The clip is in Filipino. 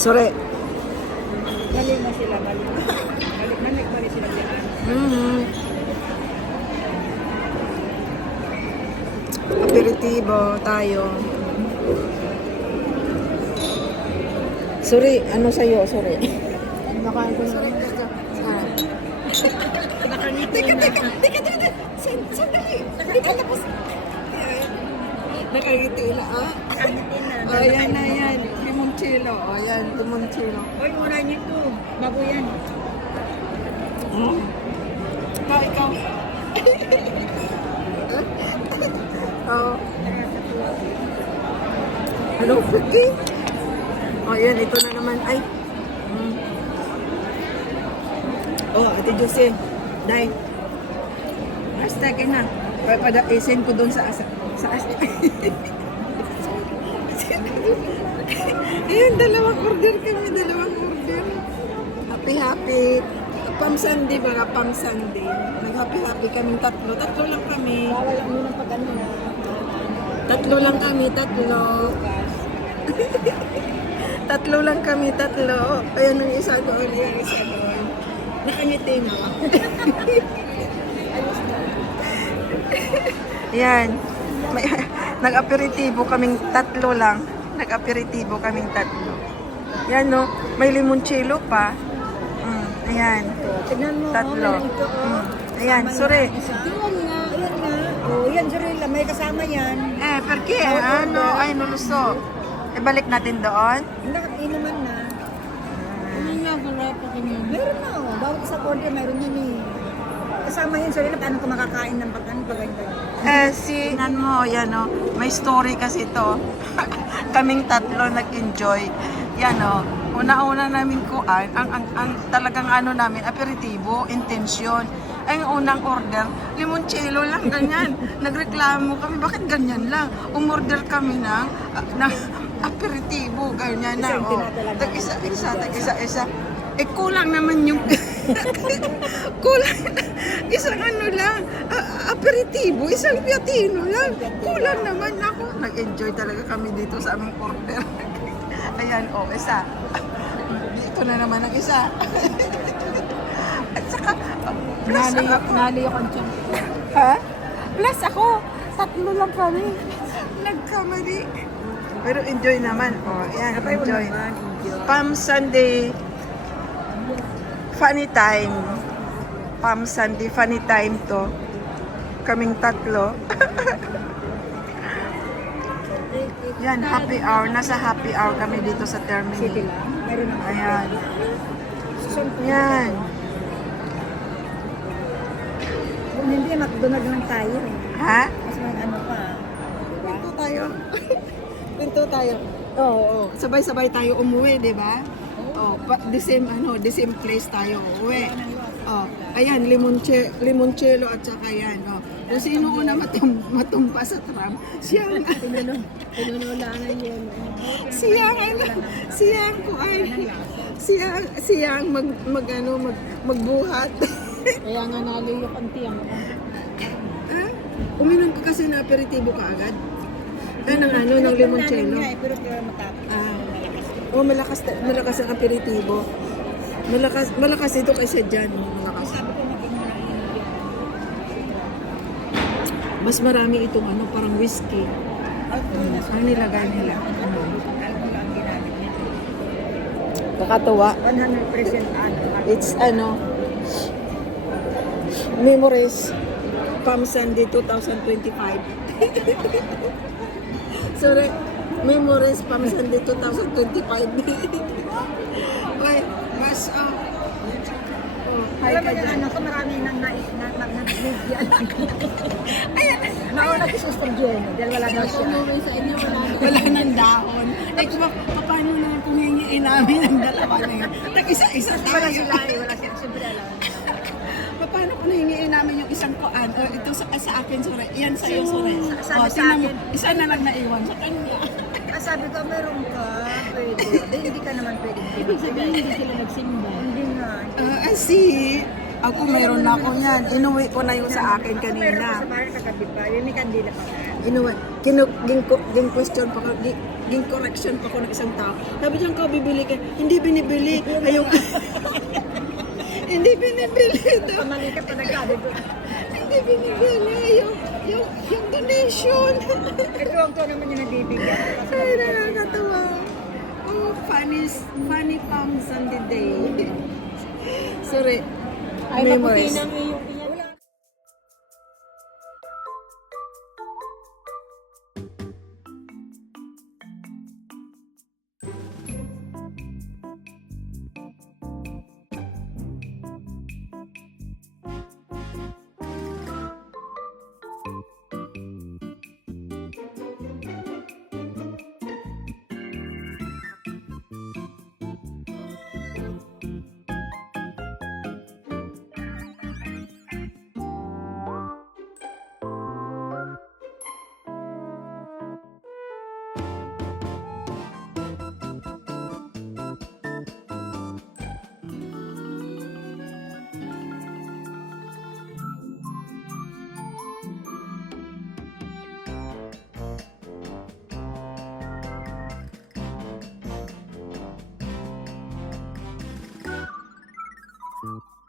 Sore. Galing na sila, balik. Balik sila dyan. Aperitibo tayo. Sorry, ano sa'yo? Sorry. Nakain ko na. Teka. Sandali. Hindi ka tapos. Nakangiti na, ah? O, yan. Limoncello. O, yan, limoncello. Uy, mura niyo ito. Bago yan. Ikaw. Oo. Hello, Vicky. O, yan, ito na naman. Ay. Oh, Ate Josie. Day. Hashtag na. Send ko doon sa asa. Ayun, dalawang order kami. Happy. Pam Sunday ba? Pam Sunday. Nag-happy kami tatlo. Tatlo lang kami. Bawal ang unang pag-ano na. Tatlo lang kami. Tatlo lang kami. Ayun, yung isa doon. Nakangiti na. Yan. Nag-aperitibo kaming tatlo lang. Yan, no? May limoncello pa. Ayan. Tignan mo. Tatlo. Ito, Ayan, sorry. Ayan nga. Oh, yan, Jorilla. May kasama yan. Perke, ano? Ay, nuluso. Ibalik natin doon. Hindi, inuman na. Ano nga, wala pa kanya. Meron na, oh. Bawat sa order, meron yan eh. Kasama yun, Jorilla. Paano ka makakain ng pagkain? Nan mo, yan, no? May story kasi to. Kaming tatlo nag-enjoy. Yan, no? Una-una namin kuan, ang talagang ano namin, aperitibo, intensyon. Ay, ang unang order, limoncello lang, ganyan. Nagreklamo kami, bakit ganyan lang? Umorder kami ng aperitibo, ganyan na. Tag-isa. Kulang naman yung... isang ano lang, aperitibo, isang piatino lang. Kulang naman ako. Nag-enjoy talaga kami dito sa aming order. Ayan, isa. Dito na naman ang isa. At saka, plus Nali ako ang tiyan. Ha? Plus ako, tatlo lang kami. Nagkamali. Pero enjoy naman. Ayan, enjoy. Palm Sunday, funny time. Palm Sunday, funny time to. Kaming tatlo. Yan, happy hour. Nasa happy hour kami dito sa terminal. City lang. Meron naman. Ayan. Yan. Kung hindi, McDonald's lang tayo. Ha? Mas may ano pa. Diba? Pinto tayo. Oo. Sabay-sabay tayo umuwi, di ba? The same place tayo uuwi. Ayan, limoncello at saka yan. Kung sino una matumpa sa tram, siyang magbuhat. Kaya nga naliyok ang tiyang. Uminom ko kasi na aperitibo ka agad. Ng limoncello. Pero kaya matapos. Malakas ang aperitibo. Malakas ito kasi dyan. Malakas. Sabi ko Mas marami itong parang whiskey. Ang nilagay nila. Kakatuwa. 100% It's Memories Palm Sunday 2025. Sorry. Memories Palm Sunday 2025. Okay, mas Alam mo yung ko marami nang nag-media. Ayan. Nauna si Sister Jen. Dahil wala daw siya. Sa inyo wala nang daon. Paano naman kung hingiin namin ang dalawa na yun? Isa-isa tayo. Wala sila. Siyempre alam. Paano kung hingiin namin yung isang kuan? O ito sa akin, sure. Yan sa'yo, sure. Sabi sa akin. Isa na lang naiwan sa kanya. Sabi ko, meron ka. Pwede. Hindi ka naman pwede. Ibig sabihin, hindi sila nagsimba. Hindi nga. See? Ako meron na ako yan. Inuwi ko na yung sa akin kanina. Meron ko sa bahay kagabi pa. Yung may kandila pa nga. ging question pa ko, ging correction pa ko ng isang tao. Sabi niya, "Ka bibili ka?" Hindi binibili. Ayong hindi binibili ito. Pamali ka pa nagkado ko. Hindi binibili. Yung donation. Ito ang to naman yung nabibigyan. Ay, nakakatawa. Oh, funny palms on the day. Sorry. Ay, Memories. maputi ng iyong Thank you.